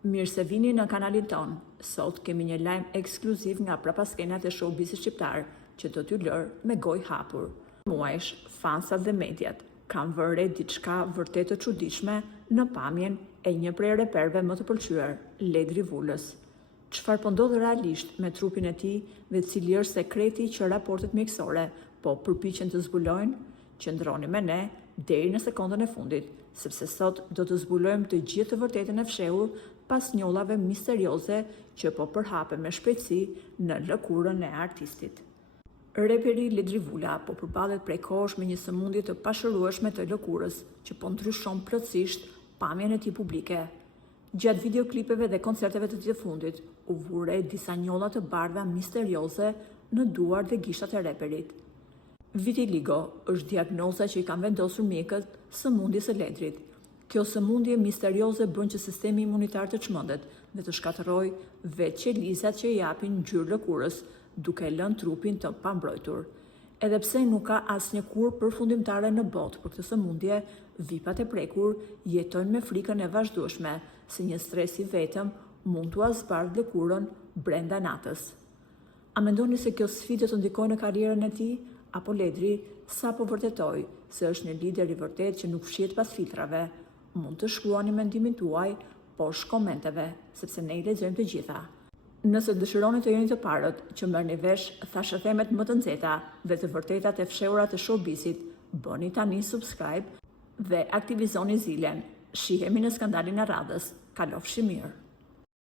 Mirë se vini në kanalin ton. Sot kemi një lajm ekskluziv nga prapaskenat e showbizit shqiptar që do t'ju lërë me gojë hapur. Muajsh, fansat dhe mediat kanë vënë re diçka vërtet të çuditshme në pamjen e një prej reperëve më të pëlqyer, Ledri Vulës. Çfarë po ndodh realisht me trupin e tij dhe cili është sekreti që raportet mjekësore po përpiqen të zbulojnë? Qëndroni me ne deri në sekondën e fundit, sepse sot do të zbulojmë të gjithë të vërtetën e fshehur pas njollave misterioze që po përhapen me shpejtësi në lëkurën e artistit. Reperi Ledri Vula po përballet prej kohësh me një sëmundje të pashërueshme të lëkurës që po ndryshon plotësisht pamjen e tij publike. Gjatë videoklipeve dhe koncerteve të tij të fundit, u vure disa njolla të bardha misterioze në duar dhe gishtat e reperit. Vitiligo është diagnoza që i kanë vendosur mjekët sëmundjes së Ledrit. Kjo sëmundje misterioze bën që sistemi imunitar të çmendet dhe të shkatërrojë vetë qelizat që i japin ngjyrë lëkurës, duke lënë trupin të pambrojtur. Edhe pse nuk ka asnjë kur përfundimtare në botë për këtë sëmundje, vipat e prekur jetojnë me frikën e vazhdueshme se një stres i vetëm mund t'u zbardhë lëkurën brenda natës. A mendoni se kjo sfidë të ndikojë në karrierën e tij? Apo Ledri sapo vërtetoi se është një lider i vërtet që nuk fshihet pas filtrave? Mund të shkruani mendimin tuaj poshtë komenteve, sepse ne I lexojmë të gjitha. Nëse dëshironi të jeni të parët që merrni vesh thashëthemet më të nxehta dhe të vërtetat e fshehura të showbizit, bëni tani subscribe dhe aktivizoni zilen. Shihemi në skandalin e radhës. Kalofshi mirë.